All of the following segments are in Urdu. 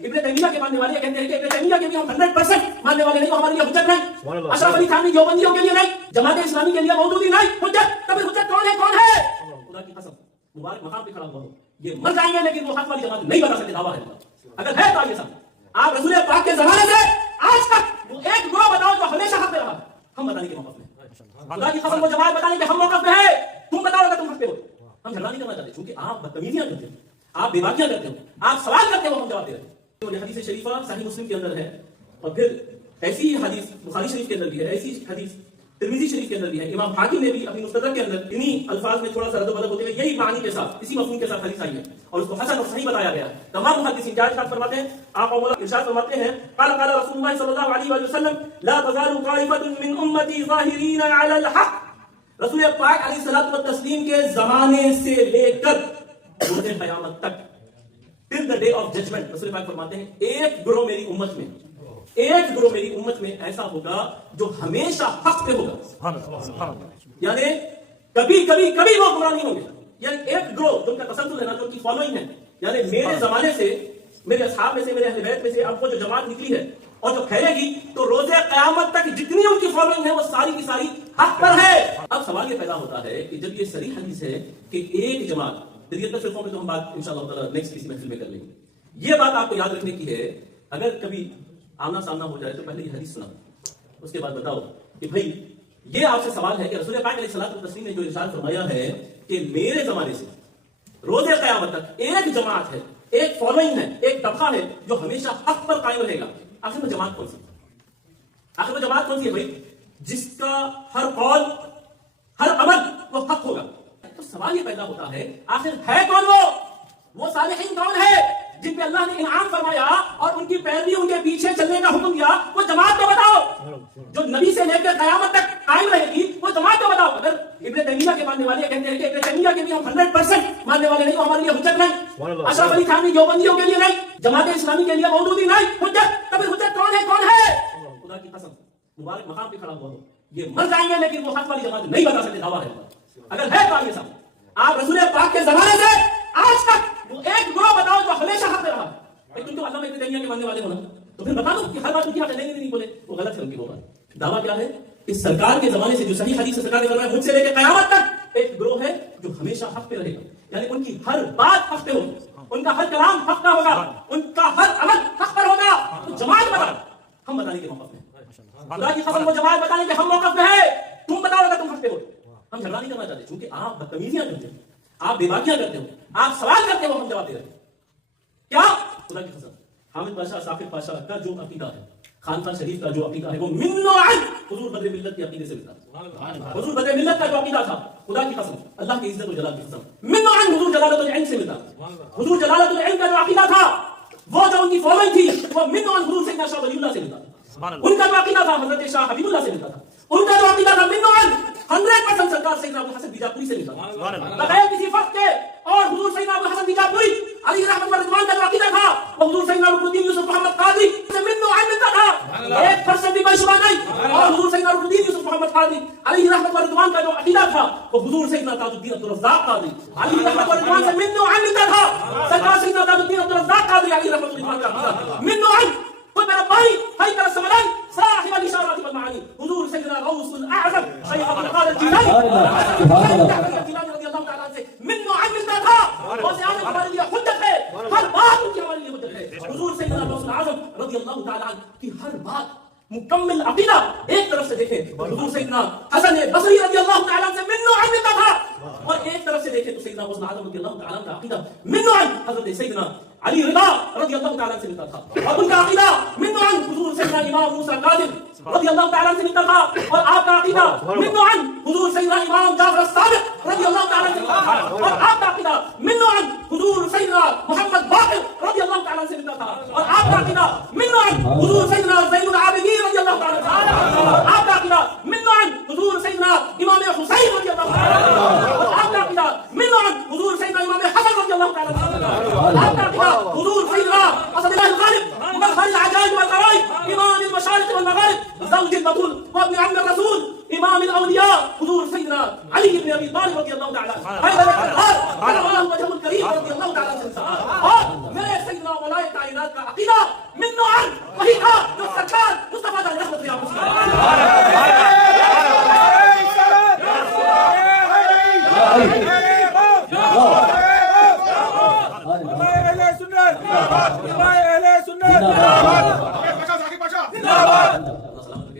ابن تیمیہ کے ماننے والے کہتے ہیں کہ ابن تیمیہ کے بھی ہم 100% ماننے والے نہیں، ہمارے لیے حجت نہیں، اشرف علی تھانوی دیوبندیوں کے لیے نہیں، جماعت اسلامی کے لیے مودودی نہیں حجت۔ تو پھر حجت کون ہے؟ کون ہے؟ خدا کی قسم مبارک مقام پہ کھڑا ہوا ہو، یہ مر جائیں گے لیکن وہ حق والی جماعت نہیں بتا سکتے، دعویٰ ہے اگر ہے تو آئیے سب آپ رسول پاک کے زمانے سے آج تک وہ ایک گروہ بتاؤ جو ہمیشہ حق پہ رہا، ہم بتانے کے موقف میں، خدا کی قسم وہ جماعت بتانے کے ہم موقف میں ہے، تم بتاؤ اگر تم حق پہ ہو، ہم جھگڑا نہیں کرنا چاہتے کیونکہ آپ بدتمیزیاں کرتے ہو، آپ بے باکیاں کرتے ہو، آپ سوال کرتے ہو، ہم جواب دے رہے ہیں۔ یہ حدیث شریفہ صحیح مسلم کے اندر ہے، اور پھر ایسی حدیث بخاری شریف کے اندر بھی ہے، ایسی حدیث ترمذی شریف کے اندر بھی ہے، امام حاکم نے بھی اپنی مستدرک کے اندر انہی الفاظ میں تھوڑا سا رد و بدل ہوتے ہوئے یہی معنی کے ساتھ اسی مفہوم کے ساتھ حدیث آئی ہے اور اس کو حسن اور صحیح بتایا گیا ہے۔ تمام محدثین کیا ارشاد فرماتے ہیں؟ آپ ارشاد فرماتے ہیں قال قال رسول اللہ صلی اللہ علیہ وآلہ وسلم لا تزال طائفة من امتی ظاہرین علی الحق، رسول پاک علیہ الصلوۃ والتسلیم کے زمانے سے لے کر روز قیامت تک till the day of judgment، رسول پاک فرماتے ہیں ایک گروہ میری امت میں، ایک گروہ میری امت میں ایسا ہوگا جو ہمیشہ حق پہ ہوگا، یعنی کبھی کبھی کبھی وہ گمراہ نہیں ہوں گے، یعنی ایک گروہ جو ان کا تسلسل ہے نا، جو ان کی فالوئنگ ہے، یعنی میرے زمانے سے، میرے اصحاب میں سے، میرے اہل بیت میں سے اب وہ جو جماعت نکلی ہے اور جو پھیلے گی تو روز قیامت تک جتنی ان کی فالوئنگ ہے وہ ساری کی ساری حق پر ہے۔ اب سوال یہ پیدا ہوتا ہے کہ جب یہ صریح حدیث ہے کہ ایک جماعت، فرقوں میں تو ہم بات انشاءاللہ تعالی نیکسٹ کسی محفل میں کر لیں گے، یہ بات آپ کو یاد رکھنے کی ہے، اگر کبھی آمنا سامنا ہو جائے تو پہلے یہ حدیث سنا، اس کے بعد بتاؤ کہ بھائی یہ آپ سے سوال ہے کہ رسول پاک علیہ الصلوۃ والتسلیم نے جو ارشاد فرمایا ہے کہ میرے زمانے سے روز قیامت تک ایک جماعت ہے، ایک فالوئنگ ہے، ایک طبقہ ہے جو ہمیشہ حق پر قائم رہے گا، آخر میں جماعت کون سی؟ آخر میں جماعت کون سی ہے بھائی؟ جس کا ہر قول ہر عمل وہ حق ہوگا۔ تو سوال یہ پیدا ہوتا ہے آخر ہے کون وہ صالحین کون ہے جن پہ اللہ نے انعام فرمایا اور ان کی پیروی، ان کے پیچھے چلنے کا حکم دیا، وہ جماعت تو بتاؤ جو نبی سے لے کر قیامت تک قائم رہے گی، وہ جماعت تو بتاؤ۔ اگر ابن تیمیہ کے ماننے والے کہتے ہیں کہ ابن تیمیہ کے بھی ہم 100% ماننے والے نہیں، ہمارے لیے حجت نہیں، اشرف علی تھانوی دیوبندیوں کے لیے نہیں، جماعت اسلامی کے لیے مودودی نہیں حجت، تو پھر حجت کون ہے؟ کون ہے؟ خدا کی قسم مبارک مقام پہ کھڑا ہوا ہو، یہ مر جائیں گے لیکن وہ حق والی جماعت نہیں بتا سکتے، دعویٰ ہے اگر ہے تو آئیے سب آپ رسول پاک کے زمانے سے آج تک وہ ایک گروہ بتاؤ جو ہمیشہ حق پہ رہا، تم تو علامہ ابن تیمیہ کے ماننے والے ہو نا، تو پھر بتا دو کہ ہر بات ان کی حق ہے، نہیں بولے وہ غلط ہے ان کی وہ بات۔ دعویٰ کیا ہے؟ اس سرکار کے زمانے سے جو صحیح حدیث سرکار نے فرمایا مجھ سے لے کے قیامت تک ایک گروہ ہے جو ہمیشہ حق پہ رہے گا، یعنی ان کی ہر بات حق پہ ہوگی، ان کا ہر کلام حق کا ہوگا، ان کا ہر عمل حق پر ہوگا۔ تو جماعت بتا، ہم بتانے کے موقف میں، خدا کی قسم وہ جماعت بتانے کے ہم موقف میں ہے، تم بتاؤ اگر تم حق پہ ہو، ہم جھگڑا نہیں کرنا چاہتے کیونکہ آپ بدتمیزیاں کرتے ہو، آپ بے باکیاں کرتے ہو، آپ سوال کرتے ہو، ہم جواب دے رہے ہیں۔ کیا؟ خدا کی قسم حامد پاشا ثاقب پاشا کا جو عقیدہ ہے، خانقاہ شریف کا جو عقیدہ ہے، وہ من و عن حضور بدر ملت کے عقیدے سے ملتا ہے۔ حضور بدر ملت کا جو عقیدہ تھا، خدا کی قسم، اللہ کی عزت و جلال کی قسم، من و عن حضور جلالت العلم سے ملتا ہے۔ حضور جلالت العلم کا جو عقیدہ تھا، وہ جو ان کی فالوئنگ تھی، وہ من و عن حضور سیدنا شاہ ولی اللہ سے ملتا تھا۔ ان کا جو عقیدہ تھا حضرت شاہ حبیب اللہ سے ملتا تھا۔ ان کا جو عقیدہ تھا من و عن 100% سرکار سیدنا ابو حسن بیجاپوری سے ملتا تھا، بغیر کسی فرق کے۔ اور حضور سیدنا ابو حسن بیجاپوری علی رحمت و رضوان کا جو عقیدہ تھا، وہ حضور سیدنا رکن الدین یوسف محمد قادری سے من و عن ملتا تھا، 1% بھی کوئی شبہ نہیں۔ اور حضور سیدنا رکن الدین یوسف محمد قادری علی رحمت و رضوان کا جو عقیدہ تھا، وہ حضور سیدنا تاج الدین عبدالرزاق قادری علی رحمت و رضوان سے من و عن ملتا تھا۔ سرکار سیدنا تاج الدین عبدالرزاق قادری علی رحمت و رضوان کا عقیدہ من و عن خود میرا بھائی حیدر السمدانی صاحب الاشارات والمعانی، حضور سیدنا غوث الاعظم شیخ عبد القادر الجیلانی رضی اللہ تعالیٰ عنہ سے من و عن ملتا تھا۔ غوث اعظم ہمارے لیے حجت ہے، ہر بات ان کی ہمارے لیے حجت ہے۔ حضور سیدنا غوث الاعظم رضی اللہ تعالیٰ عنہ کی ہر بات مکمل عقیدہ ایک طرف سے دیکھیں تو حضور سیدنا حسن بصری رضی اللہ تعالیٰ عنہ سے من و عن ملتا تھا، اور ایک طرف سے دیکھیں تو سیدنا غوث الاعظم رضی اللہ تعالیٰ عنہ کا عقیدہ من و عن حضرت سیدنا علی رضا رضی اللہ تعالیٰ عنہ سے ملتا تھا، اور ان کا عقیدہ من و عن حضور سیدنا امام موسیٰ کاظم رضی اللہ تعالیٰ عنہ سے ملتا تھا، اور آپ کا عقیدہ من و عن حضور سیدنا امام جعفر الصادق رضی اللہ تعالیٰ عنہ سے ملتا تھا، اور آپ کا عقیدہ من و عن حضور سیدنا محمد باقر رضی اللہ تعالیٰ عنہ سے ملتا تھا، اور آپ کا عقیدہ من و عن حضور سیدنا زین العابدین رضی اللہ تعالیٰ عنہ، اور آپ کا عقیدہ من و عن حضور سیدنا امام حسین رضی اللہ تعالیٰ عنہ، اور آپ کا عقیدہ من و عن حضور سیدنا امام حسن رضی اللہ تعالیٰ عنہ، اور آپ کا عقیدہ حضور سیدنا اسد اللہ الغالب مظهر العجائب والغرائب امام المشارق والمغارب زوج البتول وابن عم الرسول امام الاولیاء حضور سیدنا علی بن ابی طالب رضی اللہ تعالیٰ عنہ، کرم اللہ وجهه الکریم رضی اللہ تعالیٰ عنہ، اور میرے سیدنا ولائے کائنات کا عقیدہ من نوع وہی تھا جو سرکار مصطفیٰ علیہ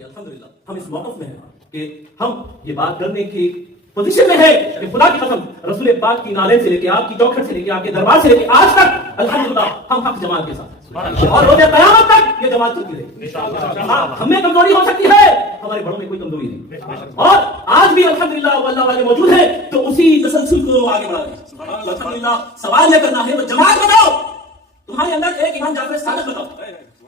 الحمدللہ ہم اس موقف میں ہیں کہ ہم یہ بات کرنے کی پوزیشن میں ہے کہ خدا کی قسم رسول پاک کی نالے سے لے کے آپ کی چوکھٹ سے لے کے آپ کے دربار سے لے کے آج تک الحمدللہ ہم حق جماعت کے ساتھ اور روز قیامت تک یہ جماعت چلتی رہے. ہم میں کمزوری ہو سکتی ہے, ہمارے بڑوں میں کوئی کمزوری نہیں, اور آج بھی الحمدللہ وہ اللہ والے موجود ہیں تو اسی تسلسل کو آگے بڑھا رہے ہیں. الحمدللہ سوال یہ کرنا ہے تو جماعت بتاؤ, تمہارے اندر ایک امام جعفر صادق بتاؤ,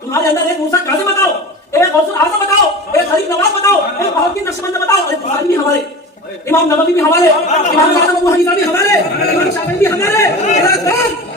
تمہارے اندر ایک موسیٰ کاظم بتاؤ, ایک غوث الاعظم بتاؤ, ایک غریب نواز بتاؤ, ایک بہاؤالدین نقشبند بتاؤ, ایک بخاری بھی ہمارے, امام نووی بھی ہمارے, امام اعظم ابو حنیفہ بھی ہمارے, امام شافعی بھی ہمارے.